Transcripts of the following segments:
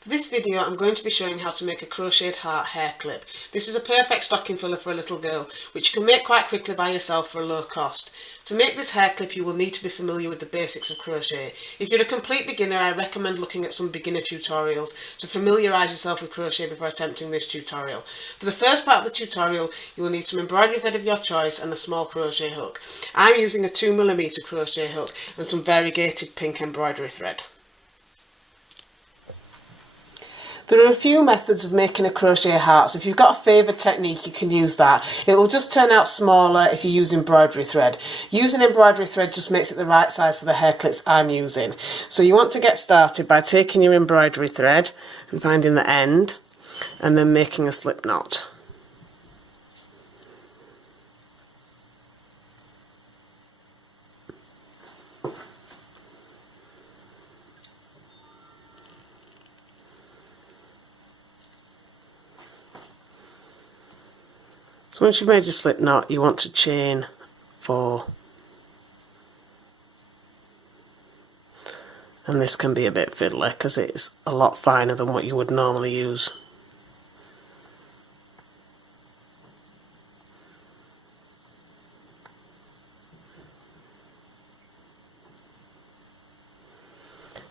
For this video I'm going to be showing how to make a crocheted heart hair clip. This is a perfect stocking filler for a little girl, which you can make quite quickly by yourself for a low cost. To make this hair clip you will need to be familiar with the basics of crochet. If you're a complete beginner, I recommend looking at some beginner tutorials to familiarise yourself with crochet before attempting this tutorial. For the first part of the tutorial you will need some embroidery thread of your choice and a small crochet hook. I'm using a 2mm crochet hook and some variegated pink embroidery thread. There are a few methods of making a crochet heart, so if you've got a favourite technique you can use that. It will just turn out smaller if you use embroidery thread. Using embroidery thread just makes it the right size for the hair clips I'm using. So you want to get started by taking your embroidery thread and finding the end and then making a slip knot. So once you've made your slip knot, you want to chain 4. And this can be a bit fiddly because it's a lot finer than what you would normally use.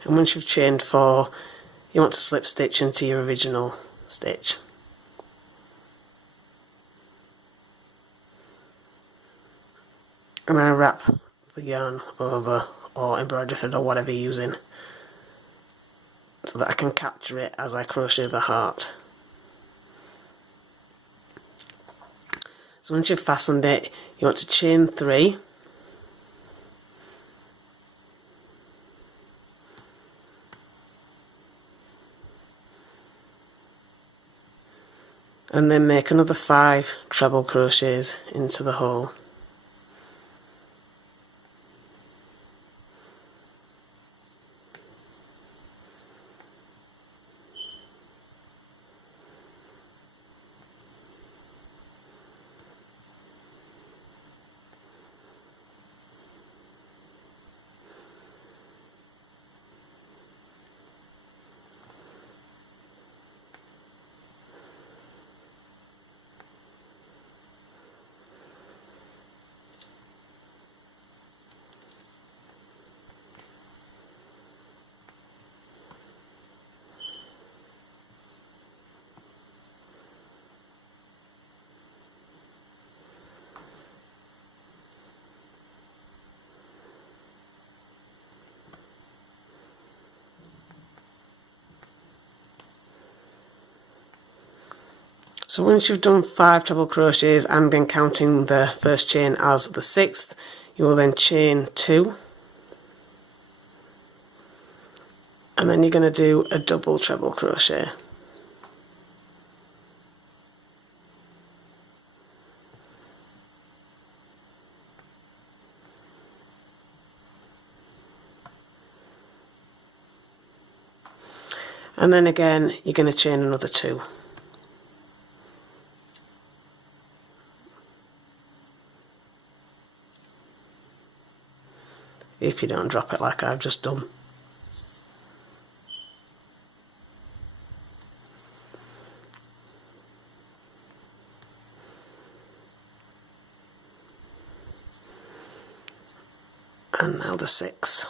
And once you've chained 4, you want to slip stitch into your original stitch. And I wrap the yarn over, or embroidery thread or whatever you're using, so that I can capture it as I crochet the heart. So once you've fastened it, you want to chain 3, and then make another 5 treble crochets into the hole. So once you've done 5 treble crochets and been counting the first chain as the 6th, you will then chain 2, and then you're going to do a double treble crochet. And then again you're going to chain another 2. If you don't drop it like I've just done. And now the 6.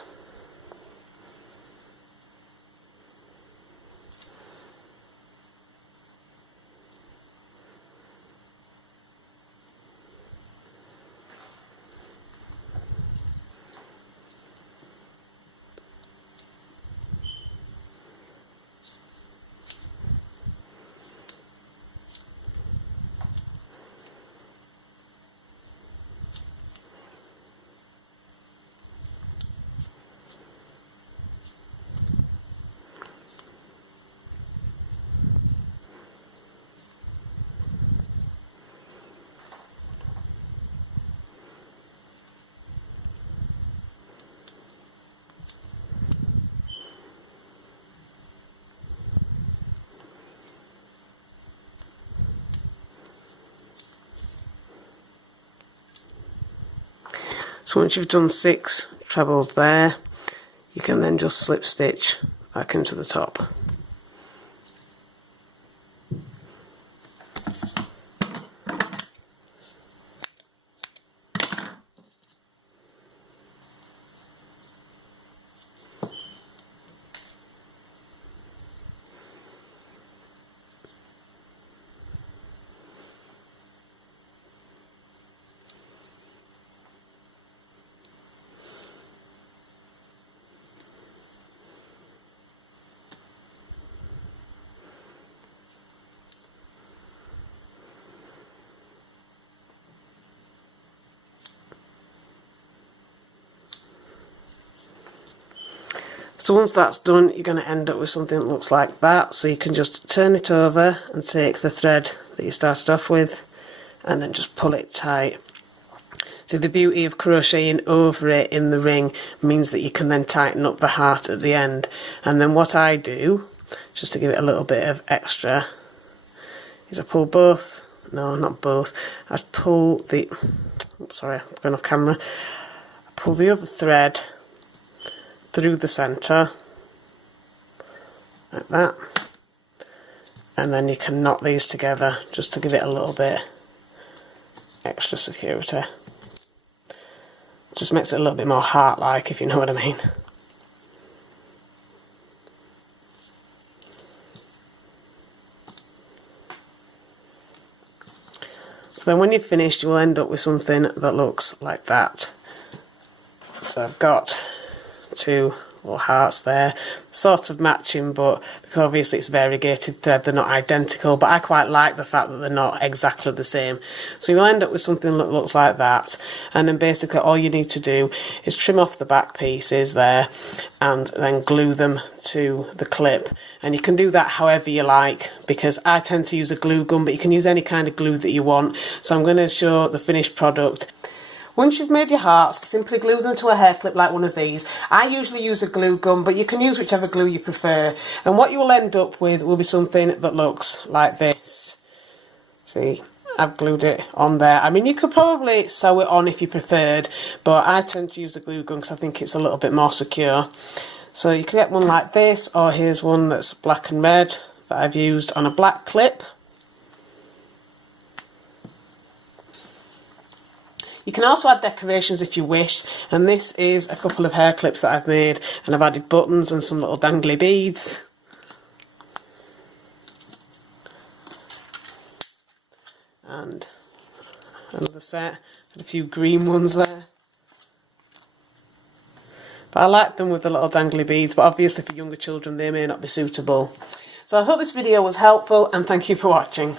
So once you've done 6 trebles there, you can then just slip stitch back into the top. So once that's done, you're going to end up with something that looks like that. So you can just turn it over and take the thread that you started off with and then just pull it tight. So the beauty of crocheting over it in the ring means that you can then tighten up the heart at the end. And then what I do, just to give it a little bit of extra, is I pull both, no, not both, I pull the, oops, sorry, I'm going off camera, I pull the other thread through the centre, like that, and then you can knot these together just to give it a little bit extra security. Just makes it a little bit more heart-like, if you know what I mean. So then when you've finished, you'll end up with something that looks like that. So I've got two little hearts there, sort of matching, but because obviously it's variegated thread, they're not identical, but I quite like the fact that they're not exactly the same. So you'll end up with something that looks like that, and then basically all you need to do is trim off the back pieces there and then glue them to the clip. And you can do that however you like, because I tend to use a glue gun, but you can use any kind of glue that you want. So I'm going to show the finished product. Once you've made your hearts, simply glue them to a hair clip like one of these. I usually use a glue gun, but you can use whichever glue you prefer. And what you will end up with will be something that looks like this. See, I've glued it on there. I mean, you could probably sew it on if you preferred, but I tend to use a glue gun because I think it's a little bit more secure. So you can get one like this, or here's one that's black and red that I've used on a black clip. You can also add decorations if you wish, and this is a couple of hair clips that I've made, and I've added buttons and some little dangly beads. And another set, and a few green ones there. But I like them with the little dangly beads, but obviously for younger children they may not be suitable. So I hope this video was helpful, and thank you for watching.